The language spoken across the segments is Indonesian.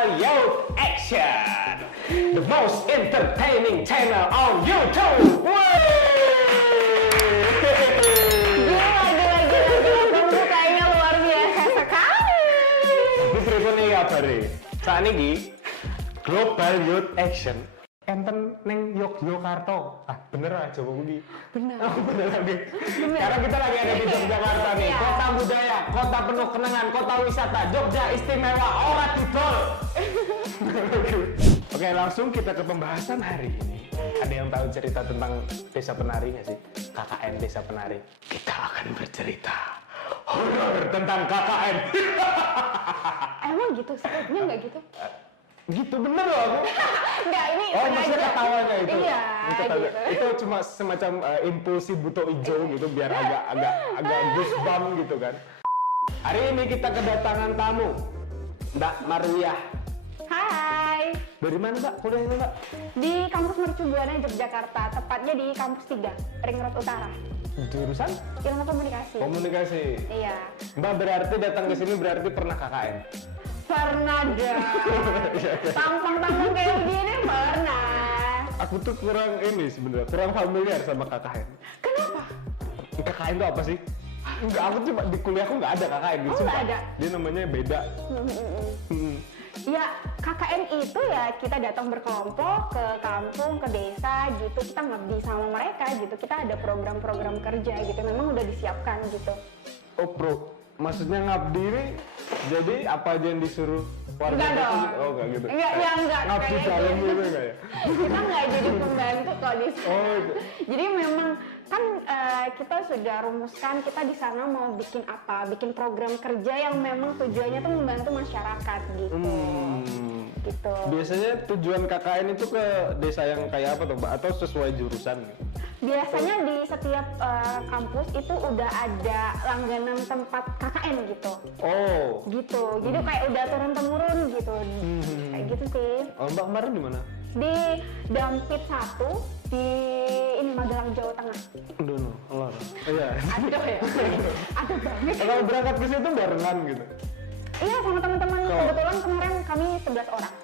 Global Youth Action, the most entertaining channel on YouTube. Gila, kayaknya luar biasa sekali. Ini kabar saat ini Global Youth Action enten neng Yogyakarta. Bener aja Budi. Bener. Bener lagi. Sekarang kita lagi ada di Yogyakarta nih. Iya. Kota budaya, kota penuh kenangan, kota wisata. Jogja istimewa, ora didol. Oke, langsung kita ke pembahasan hari ini. Ada yang tahu cerita tentang Desa Penari nggak sih? KKN Desa Penari. Kita akan bercerita horor tentang KKN. Emang gitu? Sebetulnya nggak gitu? Gitu bener loh aku. Nggak, ini Oh, sengaja. maksudnya ketawanya itu. Iya, gitu. Itu cuma semacam impulsi buto ijo gitu biar agak goosebump gitu kan. Hari ini kita kedatangan tamu. Mbak Marwiyah. Hai. Dari mana Mbak? Kuliahnya Mbak? Di kampus Mercu Buana Yogyakarta, tepatnya di kampus 3, Ring Road Utara. Jurusan? Ilmu komunikasi. Komunikasi. Iya. Mbak berarti datang ke sini berarti pernah KKN? Pernah dong. Tampang-tampang kayak begini pernah. Aku tuh kurang ini sebenarnya, kurang familiar sama KKN. Kenapa? KKN itu apa sih? Enggak, aku cuma di kuliahku nggak ada KKN gitu. Oh, nggak ada? Dia namanya beda. Ya, KKN itu ya kita datang berkelompok ke kampung, ke desa gitu. Kita ngabdi sama mereka gitu. Kita ada program-program kerja gitu. Memang udah disiapkan gitu. Oh bro, maksudnya ngabdi ini jadi apa aja yang disuruh warga? Enggak desa dong. gitu? Oh enggak gitu. Enggak, ya enggak. Ngabdi kayak dalam gitu. gitu enggak ya? Kita nggak jadi pembantu kok di sana. Oh, itu. Jadi memang kan kita sudah rumuskan kita di sana mau bikin apa, bikin program kerja yang memang tujuannya tuh membantu masyarakat gitu. Gitu. Biasanya tujuan KKN itu ke desa yang kayak apa tuh Mbak? Atau sesuai jurusan? Biasanya di setiap kampus itu udah ada langganan tempat KKN gitu. Oh. Gitu. Jadi kayak udah turun-temurun gitu. Kayak gitu sih. Oh Mbak kemarin di mana? Di Dampit 1 di ini Magelang, Jawa Tengah. Dono, Allah. Oh iya. Aduh ya. Aduh banget. Kalau berangkat ke situ barengan gitu? Iya, sama teman-teman. Kok? Kebetulan kemarin kami 11 orang.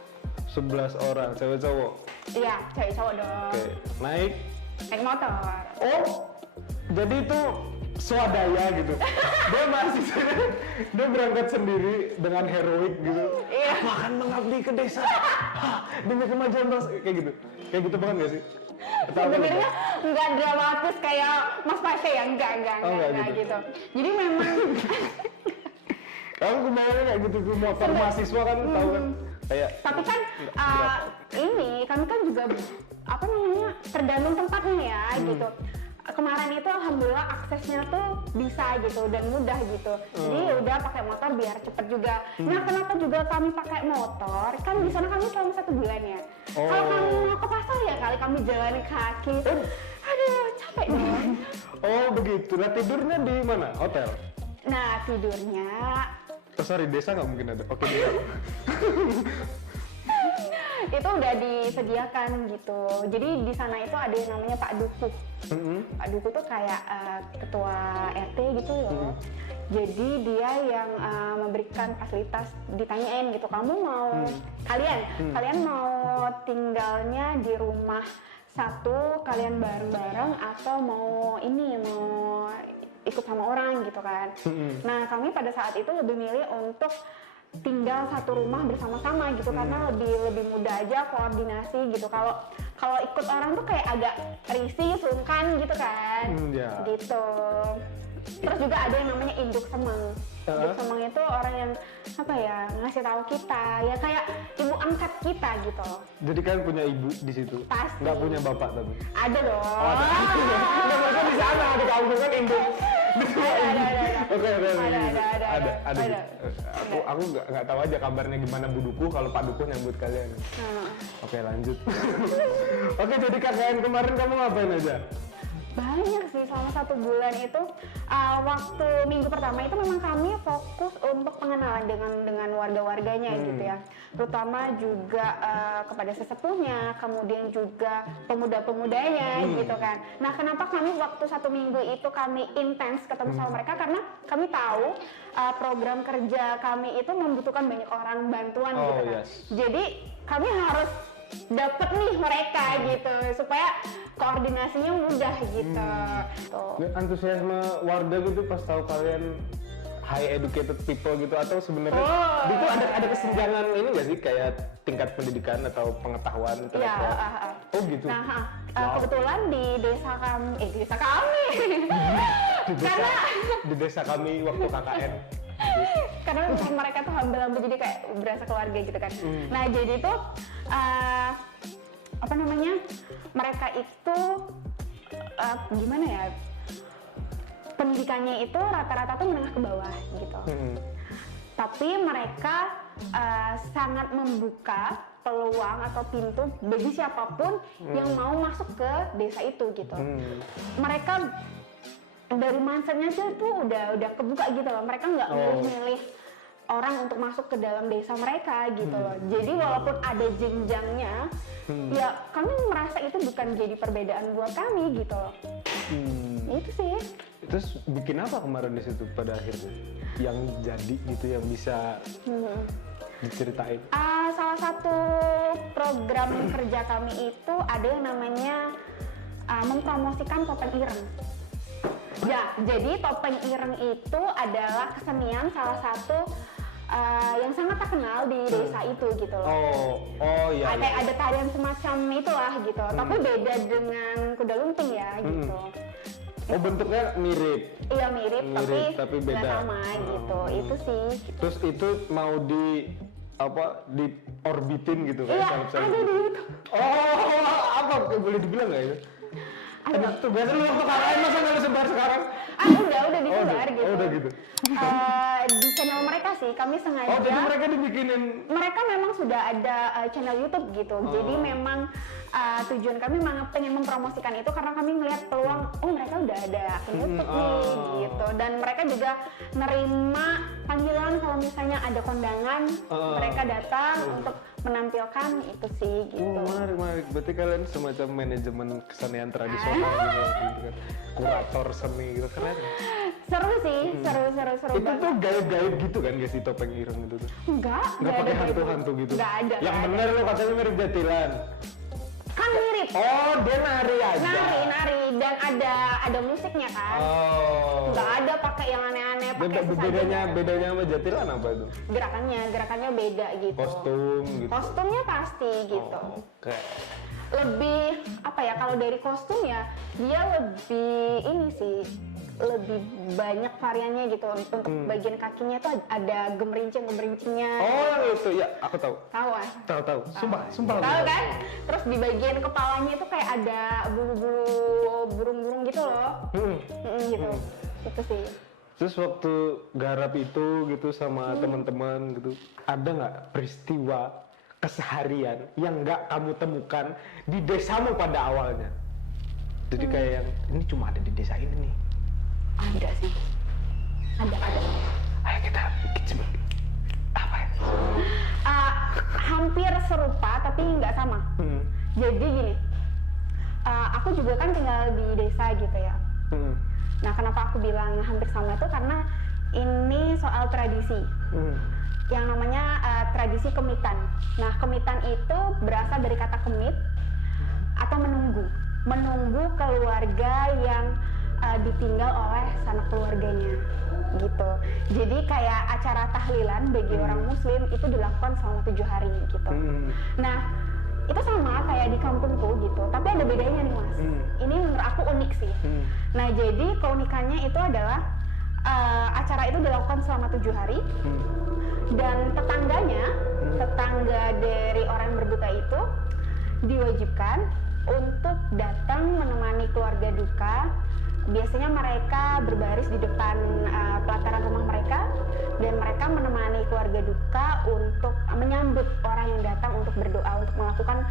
11 orang, cewek cowok. Iya, cewek cowok dong. Oke, naik. Naik motor. Oh, jadi itu swadaya gitu. Dia masih dia berangkat sendiri dengan heroik gitu. Iya. Aku akan mengabdi ke desa. Demi kemajuan bangsa. Kayak gitu. Kayak gitu banget gak sih? Atau apa Sebenarnya gitu? nggak dramatis kayak Mas Pasha ya, enggak Oh, nggak gitu. Jadi memang Kamu kemarin kayak gitu ke motor mahasiswa kan tahu kan? Kayak tapi kan ini kami kan juga apa namanya tergantung tempatnya ya gitu. Kemarin itu alhamdulillah aksesnya tuh bisa gitu dan mudah gitu. Jadi udah pakai motor biar cepet juga. Nah, kenapa juga kami pakai motor? Kan di sana kami selama 1 bulan ya. Kalau kamu mau ke pasar ya kali kami jalan kaki. Aduh, capek dong. oh begitu. Nah tidurnya di mana? Hotel? Nah, tidurnya Oh sorry, desa nggak mungkin ada. Oke, desa. itu udah disediakan gitu. Jadi di sana itu ada yang namanya Pak Dukuh. Pak Dukuh tuh kayak ketua RT gitu loh. Jadi dia yang memberikan fasilitas, ditanyain gitu, kamu mau kalian mau tinggalnya di rumah satu kalian bareng-bareng atau mau ikut sama orang gitu kan. Nah, kami pada saat itu lebih milih untuk tinggal satu rumah bersama-sama gitu karena lebih mudah aja koordinasi gitu. Kalau ikut orang tuh kayak agak risih, sungkan gitu kan. Gitu. Terus juga ada yang namanya induk semang. Induk semang itu orang yang apa ya, ngasih tahu kita ya kayak ibu angkat kita gitu. Jadi kalian punya ibu di situ? Pasti. Nggak punya bapak tapi? Ada dong. Oh, ada. Nggak maksudnya di sana di kampung kan induk. Ada. Oke. Ada. Gitu. Aku nggak tahu aja kabarnya gimana Bu Dukuh kalau Pak Dukuh nyambut kalian. Oke lanjut. Oke, jadi KKN kemarin kamu ngapain aja? Banyak sih, selama 1 bulan itu waktu minggu pertama itu memang kami fokus untuk pengenalan dengan warga-warganya gitu ya, terutama juga kepada sesepuhnya, kemudian juga pemuda-pemudanya gitu kan. Nah, kenapa kami waktu 1 minggu itu kami intens ketemu sama mereka, karena kami tahu program kerja kami itu membutuhkan banyak orang bantuan gitu kan. Yes. Jadi kami harus dapat nih mereka gitu supaya koordinasinya mudah gitu. Tuh. Antusiasme warga gitu pas tahu kalian high educated people gitu, atau sebenarnya itu ada kesenjangan ini nggak sih, kayak tingkat pendidikan atau pengetahuan intelektual? Oh gitu. Nah, kebetulan di desa kami, di desa kami waktu KKN. karena mereka tuh hamba-hamba jadi kayak berasa keluarga gitu kan. Nah, jadi tuh mereka itu gimana ya, pendidikannya itu rata-rata tuh menengah ke bawah gitu. Tapi mereka sangat membuka peluang atau pintu bagi siapapun yang mau masuk ke desa itu gitu. Mereka dari mindsetnya tuh udah kebuka gitu loh. Mereka nggak milih-milih orang untuk masuk ke dalam desa mereka gitu loh. Jadi walaupun ada jenjangnya, ya kami merasa itu bukan jadi perbedaan buat kami gitu loh. Itu sih. Terus bikin apa kemarin di situ pada akhirnya? Yang jadi gitu, yang bisa diceritain? Salah satu program kerja kami itu ada yang namanya mempromosikan topeng ireng. Ya, jadi topeng ireng itu adalah kesenian salah satu yang sangat terkenal di desa itu gitu loh. Oh iya. Ada tarian semacam itulah gitu, tapi beda dengan kuda lumping ya gitu. Oh, bentuknya mirip. Iya mirip tapi beda. Nggak sama gitu. Itu sih. Terus itu mau di orbitin gitu kan? Iya, ada di YouTube. Oh, apa boleh dibilang nggak ya? Enak tuh, biasa lu waktu KKN masa nggak sebar sekarang? Udah disebar gitu. Oh, udah gitu. Di channel mereka sih, kami sengaja. Oh, jadi mereka dibikinin. Mereka memang sudah ada channel YouTube gitu. Jadi memang tujuan kami memang pengen mempromosikan itu karena kami melihat peluang, mereka udah ada akun YouTube nih gitu. Dan mereka juga nerima panggilan kalau misalnya ada kondangan, mereka datang untuk menampilkan itu sih gitu. Menarik. Berarti kalian semacam manajemen kesenian tradisional gitu kan. Kurator seni gitu, keren. Seru sih, seru Itu banget. tuh gaib-gaib gitu kan guys, si topeng ireng itu tuh? Enggak pakai ada hantu-hantu gitu? Enggak ada. Yang bener lo katanya mirip jatilan. Kan mirip. Oh, dia nari aja. Nari dan ada musiknya kan. Nggak ada pakai yang aneh-aneh, pakai Bedanya sama jatilan apa itu? Gerakannya beda gitu. Kostum gitu. Kostumnya pasti gitu. Oke. Lebih apa ya, kalau dari kostum ya dia lebih banyak variannya gitu. Untuk bagian kakinya tuh ada gemerincingnya. Oh, yang itu ya, aku tahu. Tahu kan? Tahu. Sumpah. Tahu kan? Terus di bagian kepalanya itu kayak ada bulu-bulu burung-burung gitu loh. Gitu. Itu sih. Terus waktu garap itu gitu sama teman-teman gitu, ada nggak peristiwa keseharian yang nggak kamu temukan di desamu pada awalnya? Jadi kayak yang ini cuma ada di desa ini nih. Ada sih. Ada. Ayo kita bikin seperti apa ya? Hampir serupa tapi nggak sama. Jadi gini, aku juga kan tinggal di desa gitu ya. Nah, kenapa aku bilang hampir sama itu karena ini soal tradisi. Yang namanya tradisi kemitan. Nah, kemitan itu berasal dari kata kemit atau menunggu keluarga yang ditinggal oleh sanak keluarganya gitu. Jadi kayak acara tahlilan bagi orang muslim itu dilakukan selama 7 hari gitu. Nah, itu sama kayak di kampungku gitu, tapi ada bedanya nih Mas. Ini menurut aku unik sih. Nah, jadi keunikannya itu adalah acara itu dilakukan selama 7 hari dan tetangga dari orang yang berduka itu diwajibkan untuk datang menemani keluarga duka. Biasanya mereka berbaris di depan pelataran rumah mereka dan mereka menemani keluarga duka untuk menyambut orang yang datang untuk berdoa, untuk melakukan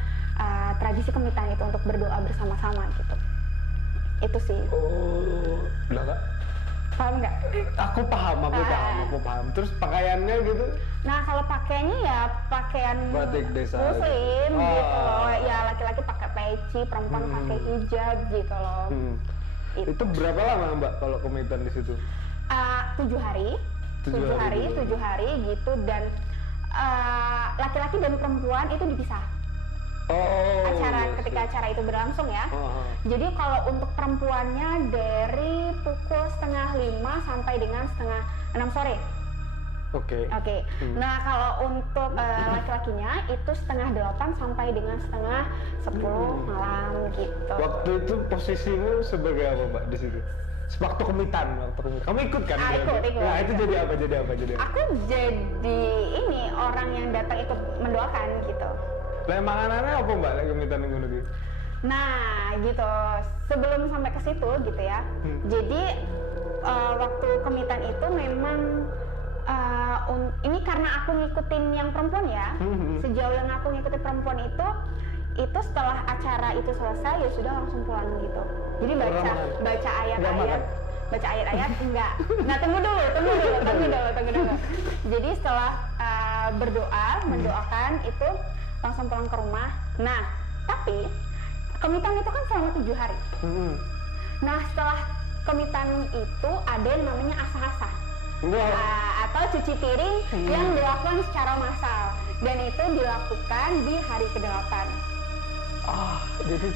tradisi kemitan itu, untuk berdoa bersama-sama gitu. Itu sih. Oh, udah Kak. Paham nggak? Aku paham. Terus pakaiannya gitu? Nah kalau pakaiannya ya pakaian Batik desa. muslim Oh. gitu loh. Ya laki-laki pakai peci, perempuan pakai hijab gitu loh. Itu berapa lama Mbak kalau komitan di situ? 7 hari. 7 hari gitu, dan laki-laki dan perempuan itu dipisah. Ketika acara itu berlangsung ya. Jadi kalau untuk perempuannya dari pukul 4:30 sampai dengan 5:30 sore. Oke. Nah kalau untuk laki-lakinya itu 7:30 sampai dengan 9:30 malam gitu. Waktu itu posisimu sebagai apa Mbak di situ? Waktu komitan. Kamu ikut kan? Ikut. Nah itu jadi apa? Aku jadi ini orang yang datang ikut mendoakan gitu. Lah makanannya apa Mbak lagi komitan yang ngono gitu? Nah gitu, sebelum sampai ke situ gitu ya. Jadi waktu komitan itu memang ini karena aku ngikutin yang perempuan ya. Sejauh yang aku ngikutin perempuan itu setelah acara itu selesai ya sudah langsung pulang gitu. Jadi baca ayat-ayat enggak. Nah tunggu dulu. Jadi setelah mendoakan itu langsung pulang ke rumah. Nah tapi komitan itu kan selama 7 hari. Nah setelah komitan itu ada yang namanya asah-asah. Atau cuci piring yang dilakukan secara massal, dan itu dilakukan di hari ke-8. Jadi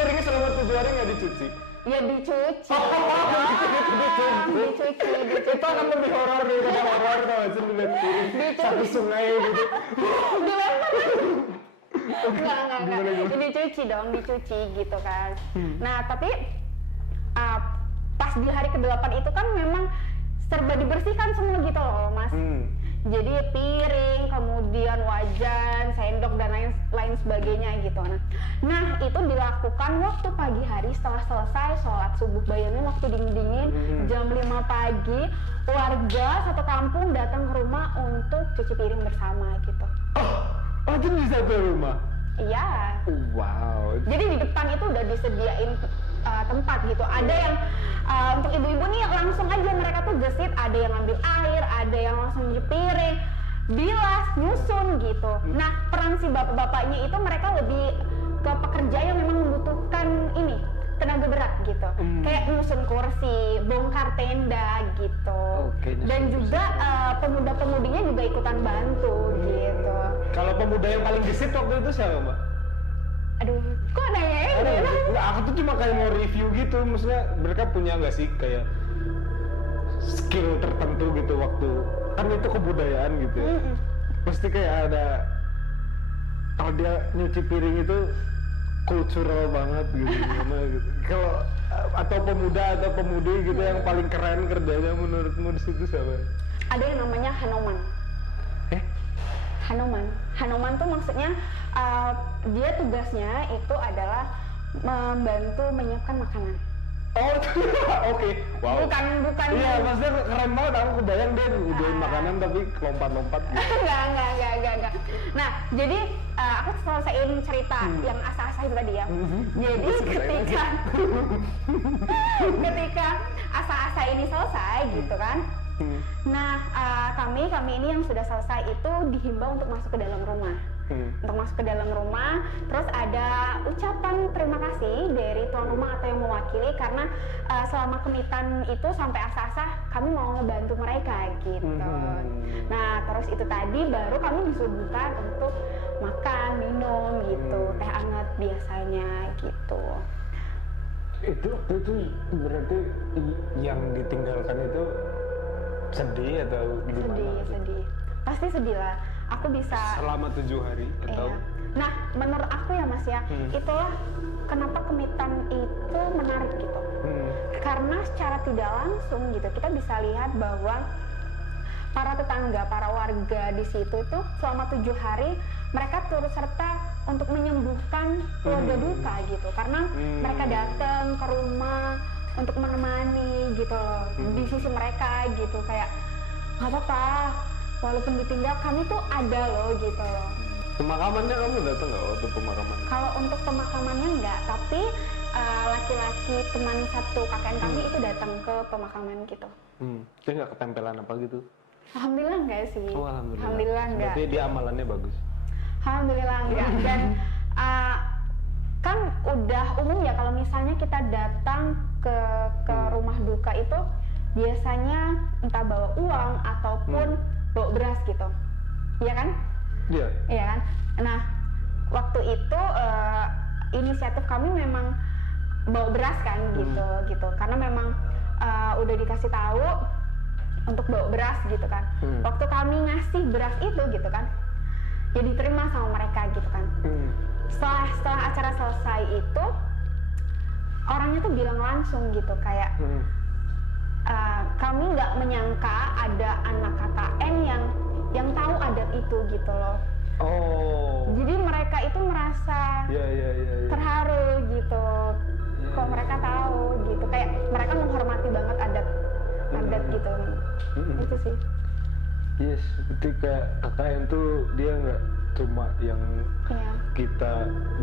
piringnya selama 7 hari nggak dicuci? Ya dicuci. Dicuci. Itu akan lebih horor daripada horor tau gak sih lihat piring satu sungai gitu. Dilempar enggak. Dicuci gitu kan. Nah tapi pas di hari ke-8 itu kan memang serba dibersihkan semua gitu loh Mas. Jadi piring, kemudian wajan, sendok dan lain sebagainya gitu. Nah itu dilakukan waktu pagi hari setelah selesai sholat subuh. Bayangin waktu dingin-dingin jam 5 pagi warga satu kampung datang ke rumah untuk cuci piring bersama gitu. Oh itu di satu rumah? Iya. Wow. Jadi di depan itu udah disediain tempat gitu. Ada yang untuk ibu-ibu nih langsung aja mereka tuh gesit, ada yang ambil air, ada yang langsung nyuci piring, bilas, nyusun gitu. Nah peran si bapak-bapaknya itu mereka lebih ke pekerja yang memang membutuhkan ini tenaga berat gitu. Kayak nyusun kursi, bongkar tenda gitu. Dan juga pemuda-pemudinya juga ikutan bantu gitu. Kalau pemuda yang paling gesit waktu itu siapa Mbak? Aduh, kok nanya ini? Enggak, aku tuh cuma kayak mau review gitu, maksudnya mereka punya nggak sih kayak skill tertentu gitu waktu, kan itu kebudayaan gitu ya. Pasti kayak ada, kalau dia nyuci piring itu cultural banget gitu, gimana gitu. Kalau atau pemuda atau pemudi gitu yang paling keren kerjanya menurutmu di situ siapa? Ada yang namanya Hanoman. Hanoman tuh maksudnya dia tugasnya itu adalah membantu menyiapkan makanan. Oke. Wow. Bukan. Iya, maksudnya keren banget. Aku kebayang deh udahin makanan tapi lompat-lompat. Gitu. Enggak. Nah, jadi aku selesaiin cerita yang asa-asa itu tadi ya. Jadi ketika asa-asa ini selesai gitu kan. Nah, kami ini yang sudah selesai itu dihimbau untuk masuk ke dalam rumah. Untuk masuk ke dalam rumah, terus ada ucapan terima kasih dari tuan rumah atau yang mewakili karena selama kemitan itu sampai asa-asa kami mau ngebantu mereka gitu. Nah, terus itu tadi baru kami disuguhkan untuk makan, minum gitu, teh hangat biasanya gitu. Itu berarti yang ditinggalkan itu sedih atau gimana? Sedih. Pasti sedih lah. Aku bisa selama 7 hari atau? Iya. Nah, menurut aku ya Mas ya, itulah kenapa kemitan itu menarik gitu. Karena secara tidak langsung gitu kita bisa lihat bahwa para tetangga, para warga di situ itu selama 7 hari mereka turut serta untuk menyembuhkan keluarga duka gitu. Karena mereka datang ke rumah untuk menemani gitu loh. Di sisi mereka gitu kayak nggak apa-apa, walaupun ditinggal kami tuh ada loh gitu loh. Pemakamannya kamu datang nggak waktu pemakaman? Kalau untuk pemakamannya enggak, tapi laki-laki teman satu KKN kami itu datang ke pemakaman gitu. Dia nggak ketempelan apa gitu? Alhamdulillah enggak sih. Oh, alhamdulillah. Alhamdulillah enggak. Berarti dia amalannya bagus. Alhamdulillah enggak. Dan kan udah umum ya kalau misalnya kita datang ke rumah duka itu biasanya entah bawa uang ataupun bawa beras gitu. Iya kan? Iya. Iya kan? Nah, waktu itu inisiatif kami memang bawa beras kan gitu. Karena memang udah dikasih tahu untuk bawa beras gitu kan. Waktu kami ngasih beras itu gitu kan, ya diterima sama mereka gitu kan. Setelah acara selesai itu orangnya tuh bilang langsung gitu kayak kami nggak menyangka ada anak KKN yang tahu adat itu gitu loh. Oh. Jadi mereka itu merasa Iya. terharu gitu. Kok mereka tahu gitu, kayak mereka menghormati banget adat gitu. Itu sih. Yes, ketika KKN tuh dia nggak cuma yang Iya. kita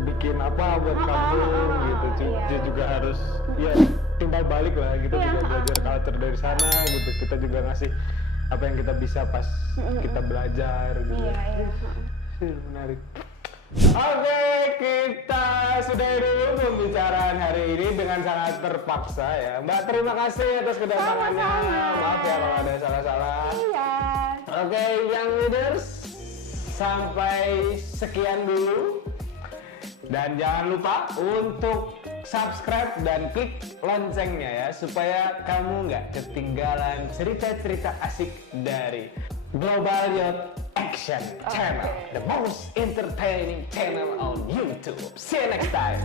bikin apa buat kampung gitu, dia juga harus ya timbal balik lah gitu, juga belajar culture dari sana gitu. Kita juga ngasih apa yang kita bisa pas kita belajar gitu. Iya. Menarik. Oke, kita sudahi dulu pembicaraan hari ini dengan sangat terpaksa ya. Mbak, terima kasih atas kedatangannya. Sama-sama. Maaf ya kalau ada salah-salah. Iya. Oke, Young Leaders, sampai sekian dulu. Dan jangan lupa untuk subscribe dan klik loncengnya ya, supaya kamu nggak ketinggalan cerita-cerita asik dari Global Youth Action Channel, the most entertaining channel on YouTube. See you next time.